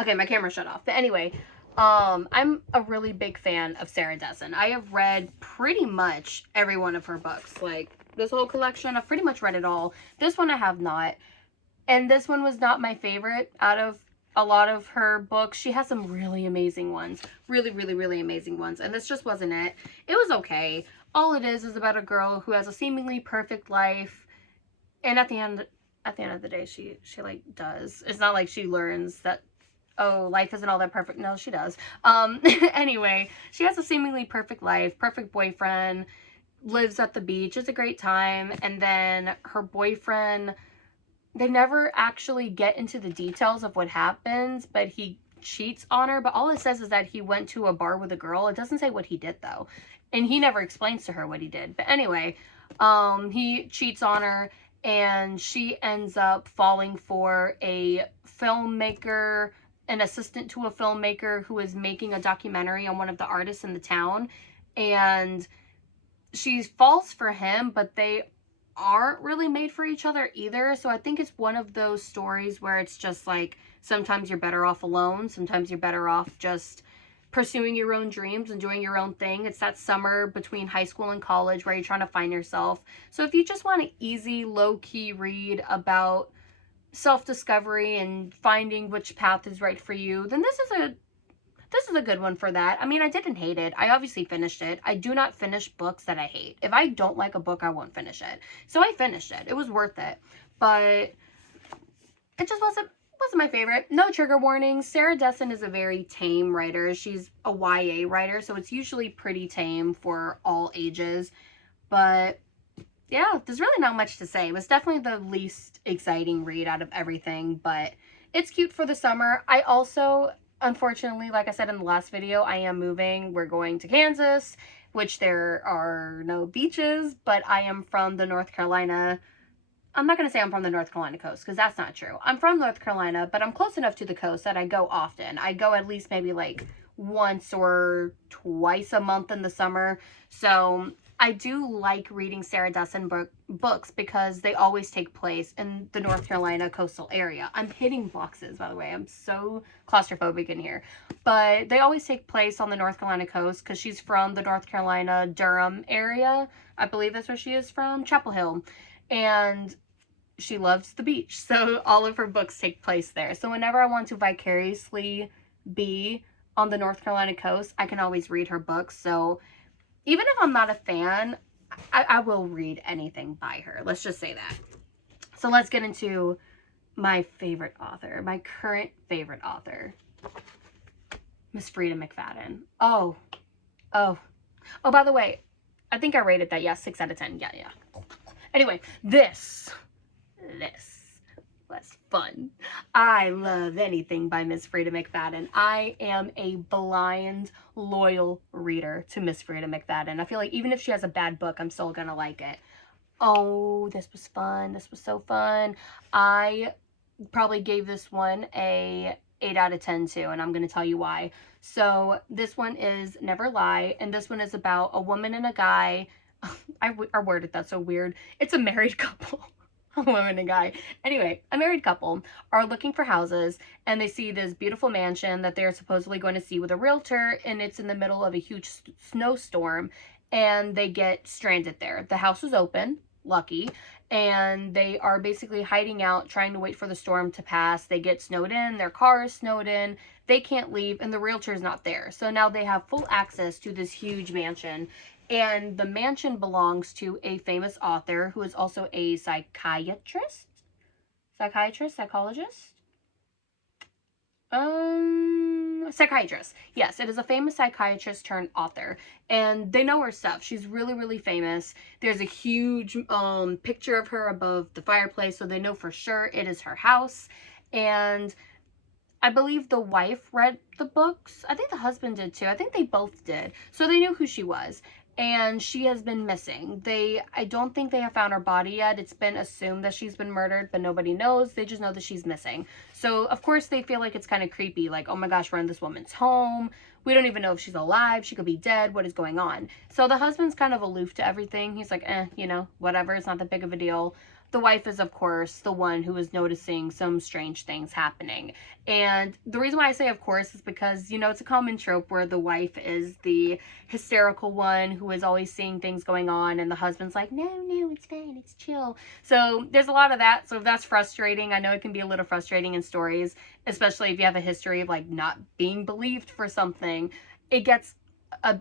Okay, my camera shut off. But anyway, I'm a really big fan of Sarah Dessen. I have read pretty much every one of her books. Like, this whole collection, I've pretty much read it all. This one I have not. And this one was not my favorite out of a lot of her books. She has some really amazing ones. Really, really, really amazing ones. And this just wasn't it. It was okay. All it is about a girl who has a seemingly perfect life. And at the end of the day, she like does. It's not like she learns that, oh, life isn't all that perfect. No, she does. Anyway, she has a seemingly perfect life, perfect boyfriend, lives at the beach. It's a great time. And then her boyfriend, they never actually get into the details of what happens, but he cheats on her. But all it says is that he went to a bar with a girl. It doesn't say what he did, though. And he never explains to her what he did. But anyway, he cheats on her, and she ends up falling for a filmmaker, an assistant to a filmmaker who is making a documentary on one of the artists in the town. And she falls for him, but they aren't really made for each other either. So I think it's one of those stories where it's just like, sometimes you're better off alone. Sometimes you're better off just pursuing your own dreams and doing your own thing. It's that summer between high school and college where you're trying to find yourself. So if you just want an easy, low-key read about self-discovery and finding which path is right for you, then this is a good one for that. I mean, I didn't hate it. I obviously finished it. I do not finish books that I hate. If I don't like a book, I won't finish it. So I finished it. It was worth it. But it just wasn't my favorite. No trigger warnings. Sarah Dessen is a very tame writer. She's a YA writer, so it's usually pretty tame for all ages. But yeah, there's really not much to say. It was definitely the least exciting read out of everything, but it's cute for the summer. I also, unfortunately, like I said in the last video, I am moving. We're going to Kansas, which there are no beaches, but I am from the North Carolina. I'm not going to say I'm from the North Carolina coast, because that's not true. I'm from North Carolina, but I'm close enough to the coast that I go often. I go at least maybe like once or twice a month in the summer. So I do like reading Sarah Dessen books because they always take place in the North Carolina coastal area. I'm hitting boxes, by the way. I'm so claustrophobic in here. But they always take place on the North Carolina coast because she's from the North Carolina, Durham area. I believe that's where she is from, Chapel Hill. And she loves the beach. So all of her books take place there. So whenever I want to vicariously be on the North Carolina coast, I can always read her books. So even if I'm not a fan, I will read anything by her. Let's just say that. So let's get into my favorite author, my current favorite author, Miss Frida McFadden. Oh, by the way, I think I rated that, 6 out of 10. Yeah. Anyway, this was fun. I love anything by Miss Frida McFadden. I am a blind, loyal reader to Miss Frida McFadden. I feel like even if she has a bad book, I'm still gonna like it. Oh, this was fun. This was so fun. I probably gave this one a 8 out of 10 too, and I'm gonna tell you why. So this one is Never Lie, and this one is about a woman and a guy. I worded that so weird. It's a married couple. A woman and a guy. Anyway, a married couple are looking for houses, and they see this beautiful mansion that they're supposedly going to see with a realtor, and it's in the middle of a huge snowstorm, and they get stranded there. The house is open, lucky, and they are basically hiding out, trying to wait for the storm to pass. They get snowed in, their car is snowed in, they can't leave, and the realtor is not there. So now they have full access to this huge mansion. And the mansion belongs to a famous author who is also a psychologist. Yes, it is a famous psychiatrist turned author. And they know her stuff. She's really, really famous. There's a huge picture of her above the fireplace, so they know for sure it is her house. And I believe the wife read the books. I think the husband did too. I think they both did. So they knew who she was. And she has been missing. I don't think they have found her body yet. It's been assumed that she's been murdered, but nobody knows. They just know that she's missing. So, of course, they feel like it's kind of creepy. Like, oh my gosh, we're in this woman's home. We don't even know if she's alive. She could be dead. What is going on? So the husband's kind of aloof to everything. He's like, whatever. It's not that big of a deal. the wife is, of course, the one who is noticing some strange things happening. And the reason why I say of course is because, you know, it's a common trope where the wife is the hysterical one who is always seeing things going on, and the husband's like, no, it's fine, it's chill. So there's a lot of that. So if that's frustrating, I know it can be a little frustrating in stories, especially if you have a history of like not being believed for something. It gets a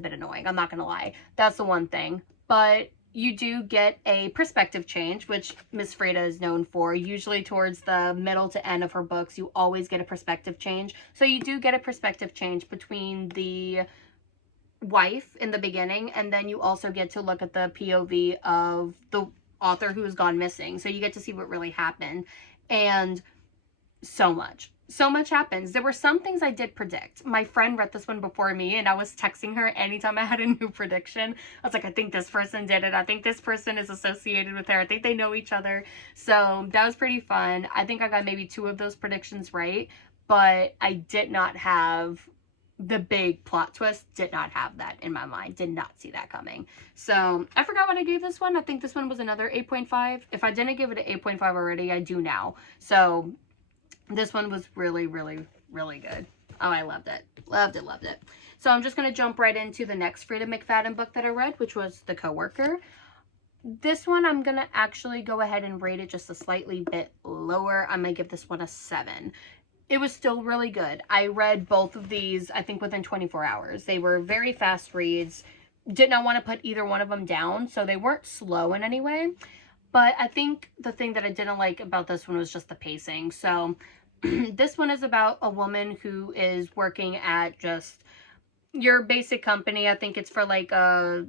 bit annoying, I'm not gonna lie. That's the one thing. But you do get a perspective change, which Miss Frida is known for. Usually towards the middle to end of her books, you always get a perspective change. So you do get a perspective change between the wife in the beginning, and then you also get to look at the POV of the author who has gone missing. So you get to see what really happened. And so much happens. There were some things I did predict. My friend read this one before me, and I was texting her anytime I had a new prediction. I was like, I think this person did it. I think this person is associated with her. I think they know each other. So that was pretty fun. I think I got maybe 2 of those predictions right, but I did not have the big plot twist. Did not have that in my mind. Did not see that coming. So I forgot what I gave this one. I think this one was another 8.5. If I didn't give it an 8.5 already, I do now. So this one was really, really, really good. Oh, I loved it. Loved it, loved it. So I'm just going to jump right into the next Frida McFadden book that I read, which was The Coworker. This one, I'm going to actually go ahead and rate it just a slightly bit lower. I'm going to give this one a 7. It was still really good. I read both of these, I think, within 24 hours. They were very fast reads. Did not want to put either one of them down, so they weren't slow in any way. But I think the thing that I didn't like about this one was just the pacing. So this one is about a woman who is working at just your basic company. I think it's for like a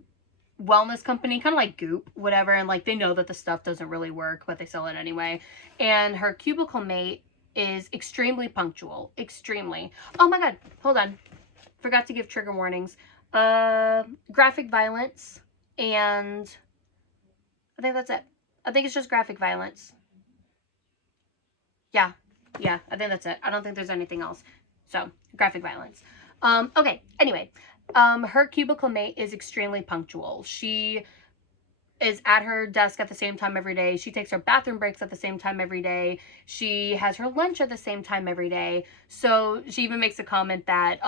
wellness company, kind of like Goop, whatever. And like they know that the stuff doesn't really work, but they sell it anyway. And her cubicle mate is extremely punctual. Extremely. Oh my God. Hold on. Forgot to give trigger warnings. Graphic violence. And I think that's it. I think it's just graphic violence. Yeah, I think that's it. I don't think there's anything else. So, graphic violence. Okay, anyway. Her cubicle mate is extremely punctual. She is at her desk at the same time every day. She takes her bathroom breaks at the same time every day. She has her lunch at the same time every day. So, she even makes a comment that,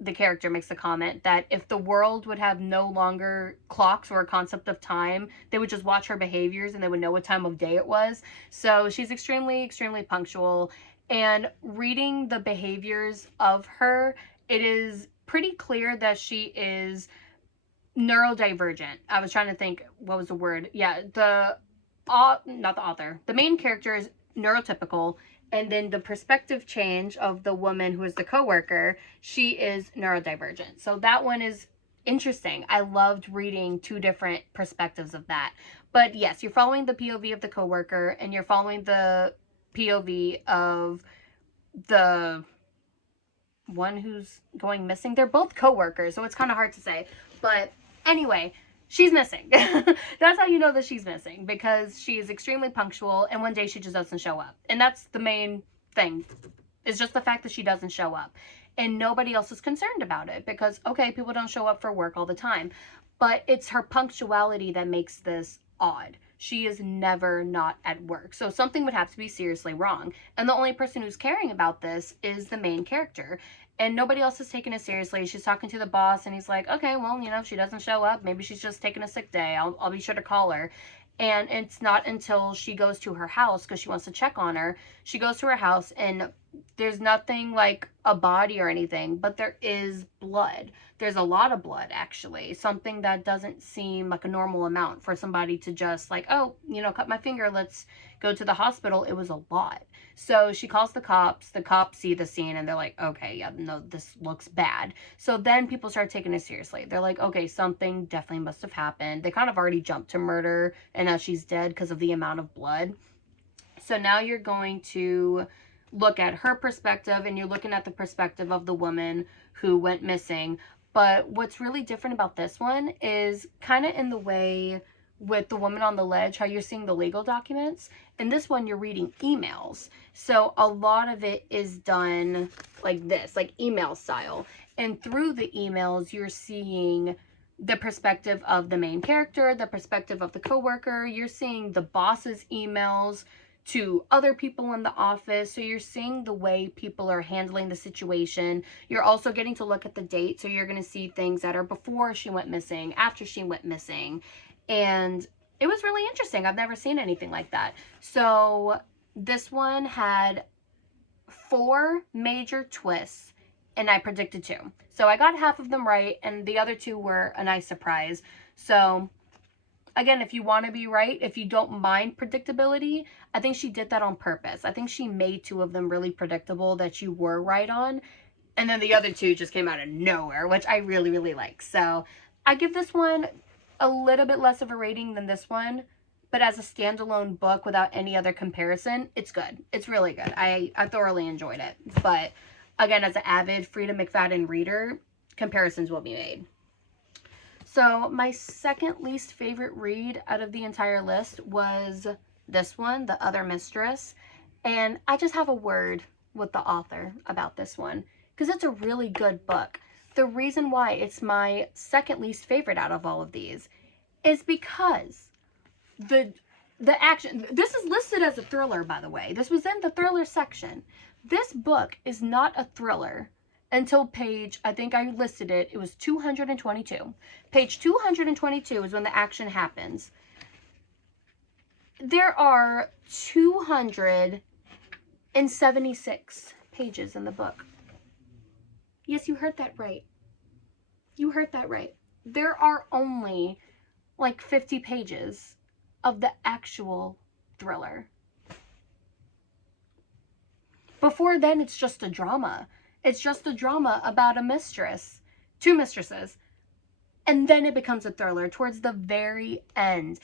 the character makes a comment that if the world would have no longer clocks or a concept of time, they would just watch her behaviors and they would know what time of day it was. So she's extremely, extremely punctual. And reading the behaviors of her, it is pretty clear that she is neurodivergent. I was trying to think, what was the word? Yeah, not the author. The main character is neurotypical. And then the perspective change of the woman who is the coworker, she is neurodivergent. So that one is interesting. I loved reading 2 different perspectives of that. But yes, you're following the POV of the coworker, and you're following the POV of the one who's going missing. They're both coworkers, so it's kind of hard to say. But anyway, she's missing. That's how you know that she's missing, because she is extremely punctual, and one day she just doesn't show up. And that's the main thing. It's just the fact that she doesn't show up. And nobody else is concerned about it, because, okay, people don't show up for work all the time. But it's her punctuality that makes this odd. She is never not at work. So something would have to be seriously wrong. And the only person who's caring about this is the main character. And nobody else is taking it seriously. She's talking to the boss, and he's like, okay, well, you know, if she doesn't show up, maybe she's just taking a sick day. I'll be sure to call her. And it's not until she goes to her house, because she wants to check on her. She goes to her house, and there's nothing like a body or anything, but there is blood. There's a lot of blood, actually. Something that doesn't seem like a normal amount for somebody to just like, oh, you know, cut my finger, let's go to the hospital. It was a lot. So she calls the cops. The cops see the scene, and they're like, okay, yeah, no, this looks bad. So then people start taking it seriously. They're like, okay, something definitely must have happened. They kind of already jumped to murder, and now she's dead because of the amount of blood. So now you're going to look at her perspective, and you're looking at the perspective of the woman who went missing. But what's really different about this one is kind of in the way with the woman on the ledge, how you're seeing the legal documents. In this one, you're reading emails. So a lot of it is done like this, like email style. And through the emails, you're seeing the perspective of the main character, the perspective of the coworker. You're seeing the boss's emails to other people in the office. So you're seeing the way people are handling the situation. You're also getting to look at the date. So you're going to see things that are before she went missing, after she went missing. And it was really interesting. I've never seen anything like that. So this one had 4 major twists, and I predicted 2. So I got half of them right, and the other 2 were a nice surprise. So again, if you want to be right, if you don't mind predictability, I think she did that on purpose. I think she made 2 of them really predictable that you were right on. And then the other 2 just came out of nowhere, which I really, really like. So I give this one a little bit less of a rating than this one. But as a standalone book without any other comparison, it's good. It's really good. I thoroughly enjoyed it. But again, as an avid Frida McFadden reader, comparisons will be made. So my second least favorite read out of the entire list was this one, The Other Mistress. And I just have a word with the author about this one, because it's a really good book. The reason why it's my second least favorite out of all of these is because the action, this is listed as a thriller, by the way. This was in the thriller section. This book is not a thriller until page, I think I listed it, it was 222. Page 222 is when the action happens. There are 276 pages in the book. Yes, you heard that right. You heard that right. There are only like 50 pages of the actual thriller. Before then, it's just a drama. It's just a drama about a mistress, 2 mistresses. And then it becomes a thriller towards the very end.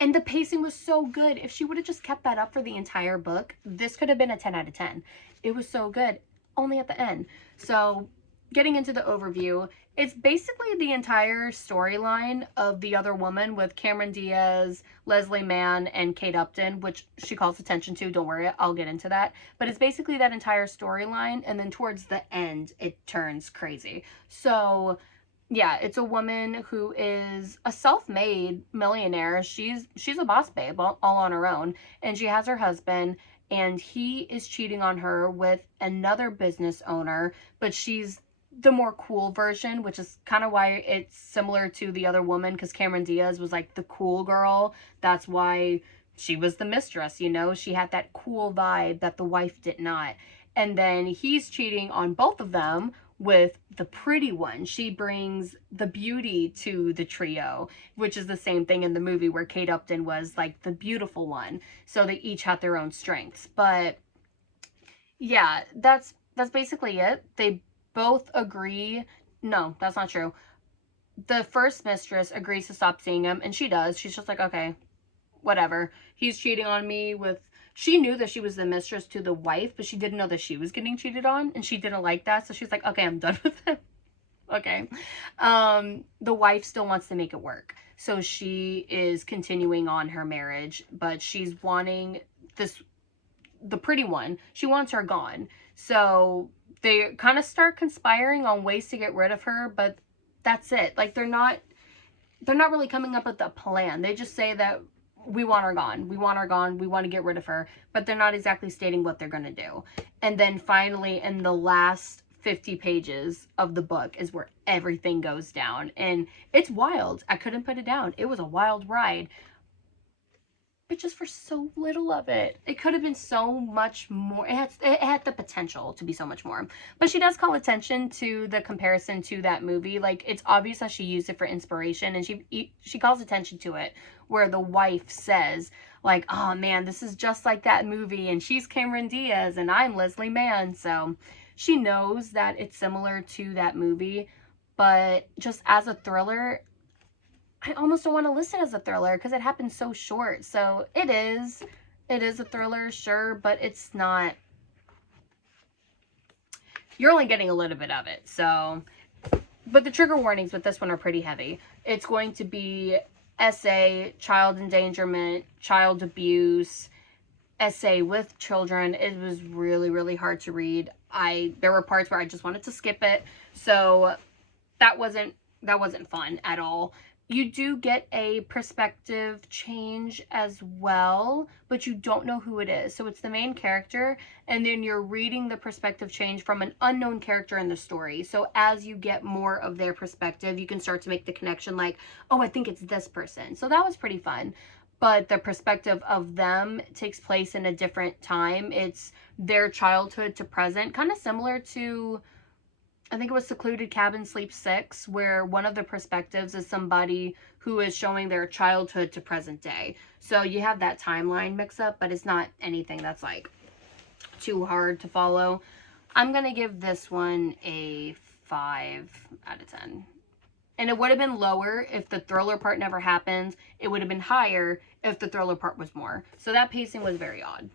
And the pacing was so good. If she would have just kept that up for the entire book, this could have been a 10 out of 10. It was so good, only at the end. So getting into the overview, it's basically the entire storyline of The Other Woman with Cameron Diaz, Leslie Mann, and Kate Upton, which she calls attention to. Don't worry, I'll get into that. But it's basically that entire storyline, and then towards the end, it turns crazy. So yeah, it's a woman who is a self-made millionaire. She's a boss babe, all on her own. And she has her husband, and he is cheating on her with another business owner, but she's the more cool version, which is kind of why it's similar to The Other Woman, because Cameron Diaz was like the cool girl. That's why she was the mistress, you know? She had that cool vibe that the wife did not. And then he's cheating on both of them with the pretty one. She brings the beauty to the trio, which is the same thing in the movie where Kate Upton was like the beautiful one. So they each had their own strengths. But yeah, that's basically it. They both agree. No, that's not true. The first mistress agrees to stop seeing him, and she does. She's just like, okay, whatever. He's cheating on me with... She knew that she was the mistress to the wife, but she didn't know that she was getting cheated on, and she didn't like that, so she's like, okay, I'm done with it. Okay. The wife still wants to make it work, so she is continuing on her marriage, but she's wanting the pretty one, she wants her gone. So they kind of start conspiring on ways to get rid of her, but that's it. Like, they're not really coming up with a plan. They just say that we want her gone. We want her gone. We want to get rid of her. But they're not exactly stating what they're going to do. And then finally, in the last 50 pages of the book is where everything goes down. And it's wild. I couldn't put it down. It was a wild ride. But just for so little of it. It could have been so much more. It had the potential to be so much more. But she does call attention to the comparison to that movie. Like, it's obvious that she used it for inspiration, and she calls attention to it, where the wife says, like, oh man, this is just like that movie, and she's Cameron Diaz, and I'm Leslie Mann. So she knows that it's similar to that movie, but just as a thriller, I almost don't want to list it as a thriller because it happened so short. So it is a thriller, sure, but it's not. You're only getting a little bit of it. So, but the trigger warnings with this one are pretty heavy. It's going to be SA, child endangerment, child abuse, SA with children. It was really, really hard to read. There were parts where I just wanted to skip it. So that wasn't that wasn't fun at all. You do get a perspective change as well, but you don't know who it is. So it's the main character, and then you're reading the perspective change from an unknown character in the story. So as you get more of their perspective, you can start to make the connection like, oh, I think it's this person. So that was pretty fun. But the perspective of them takes place in a different time. It's their childhood to present, kind of similar to, I think it was Secluded Cabin Sleep 6, where one of the perspectives is somebody who is showing their childhood to present day. So you have that timeline mix up, but it's not anything that's like too hard to follow. I'm going to give this one a 5 out of 10. And it would have been lower if the thriller part never happened. It would have been higher if the thriller part was more. So that pacing was very odd.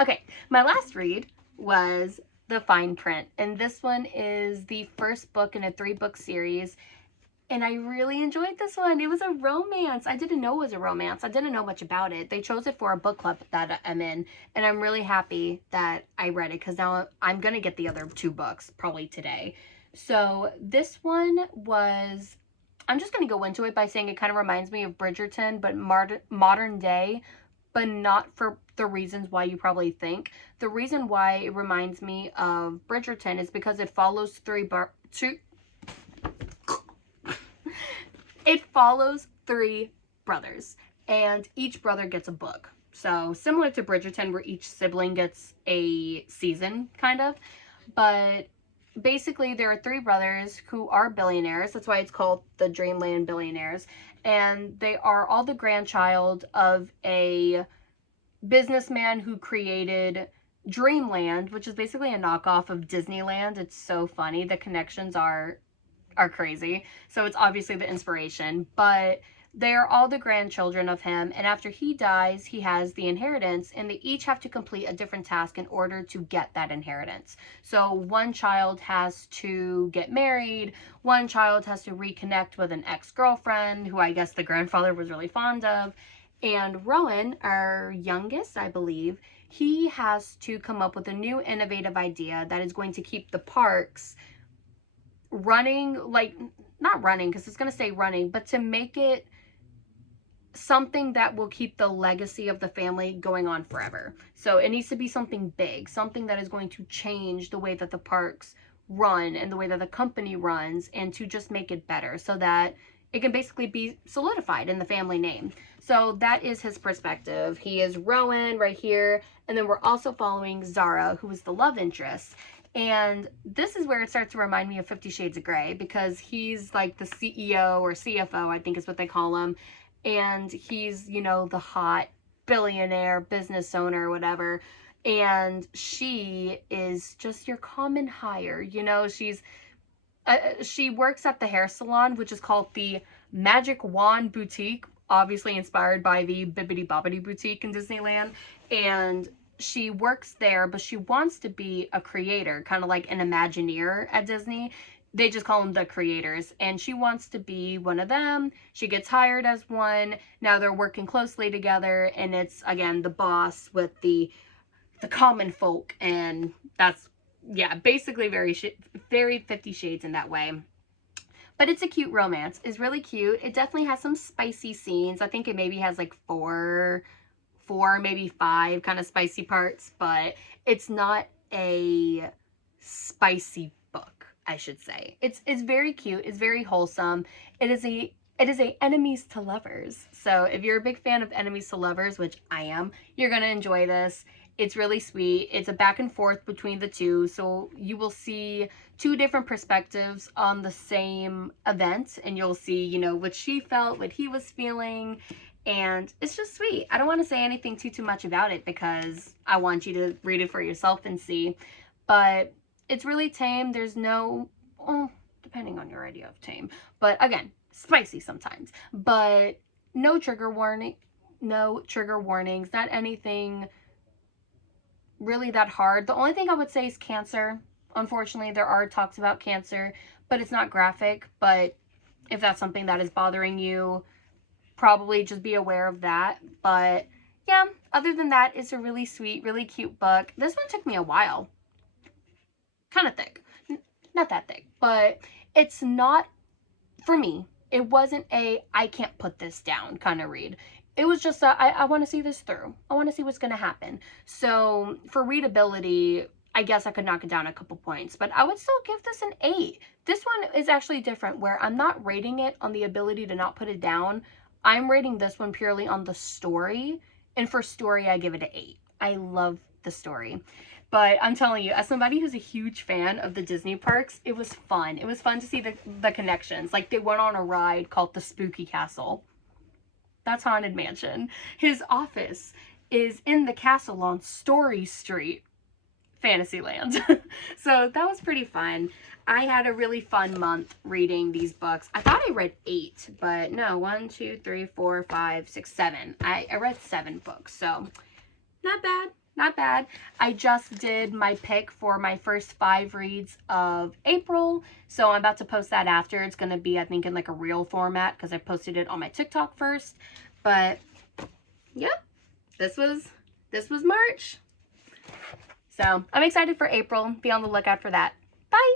Okay, my last read was The Fine Print, and this one is the first book in a 3-book series, and I really enjoyed this one. It was a romance. I didn't know it was a romance. I didn't know much about it. They chose it for a book club that I'm in, and I'm really happy that I read it because now I'm going to get the other 2 books probably today. So this one was, I'm just going to go into it by saying it kind of reminds me of Bridgerton, but modern day, but not for the reasons why you probably think. The reason why it reminds me of Bridgerton is because it follows it follows 3 brothers, and each brother gets a book. So similar to Bridgerton, where each sibling gets a season, kind of. But basically, there are 3 brothers who are billionaires. That's why it's called the Dreamland Billionaires. And they are all the grandchild of a businessman who created Dreamland, which is basically a knockoff of Disneyland. It's so funny. The connections are crazy. So it's obviously the inspiration, but they're all the grandchildren of him, and after he dies, he has the inheritance, and they each have to complete a different task in order to get that inheritance. So one child has to get married, one child has to reconnect with an ex-girlfriend, who I guess the grandfather was really fond of, and Rowan, our youngest, I believe, he has to come up with a new innovative idea that is going to keep the parks running, like, not running because it's going to say running, but to make it something that will keep the legacy of the family going on forever. So it needs to be something big, something that is going to change the way that the parks run and the way that the company runs, and to just make it better so that it can basically be solidified in the family name. So that is his perspective. He is Rowan right here, and then we're also following Zara, who is the love interest. And this is where it starts to remind me of 50 Shades of Grey, because he's like the CEO or CFO, I think is what they call him. And he's, you know, the hot billionaire business owner or whatever. And she is just your common hire. You know, she works at the hair salon, which is called the Magic Wand Boutique, obviously inspired by the Bibbidi Bobbidi Boutique in Disneyland. And she works there, but she wants to be a creator, kind of like an Imagineer at Disney. They just call them the creators, and she wants to be one of them. She gets hired as one. Now they're working closely together, and it's, again, the boss with the common folk, and that's, yeah, basically very 50 Shades in that way. But it's a cute romance. It's really cute. It definitely has some spicy scenes. I think it maybe has like four, maybe 5 kind of spicy parts, but it's not a spicy book, I should say. It's very cute. It's very wholesome. It is a enemies to lovers. So if you're a big fan of enemies to lovers, which I am, you're going to enjoy this. It's really sweet. It's a back and forth between the 2. So you will see 2 different perspectives on the same event, and you'll see, you know, what she felt, what he was feeling. And it's just sweet. I don't want to say anything too much about it because I want you to read it for yourself and see. But it's really tame. There's no, well, depending on your idea of tame. But again, spicy sometimes. But no trigger warnings, not anything really that hard. The only thing I would say is cancer. Unfortunately, there are talks about cancer, but it's not graphic. But if that's something that is bothering you, probably just be aware of that. But yeah, other than that, it's a really sweet, really cute book. This one took me a while. Kind of thick. Not that thick, but it's not for me, it wasn't a I can't put this down kind of read. It was just a, I want to see this through. I want to see what's going to happen. So for readability, I guess I could knock it down a couple points, but I would still give this an 8. This one is actually different, where I'm not rating it on the ability to not put it down. I'm rating this one purely on the story, and for story, I give it an 8. I love the story. But I'm telling you, as somebody who's a huge fan of the Disney parks, it was fun. It was fun to see the connections. Like, they went on a ride called the Spooky Castle. That's Haunted Mansion. His office is in the castle on Story Street, Fantasyland. So that was pretty fun. I had a really fun month reading these books. I thought I read 8, but no, 1, 2, 3, 4, 5, 6, 7. I read 7 books, so not bad. Not bad. I just did my pick for my first 5 reads of April, so I'm about to post that after. It's going to be, I think, in like a reel format because I posted it on my TikTok first. But yep, this was March. So I'm excited for April. Be on the lookout for that. Bye.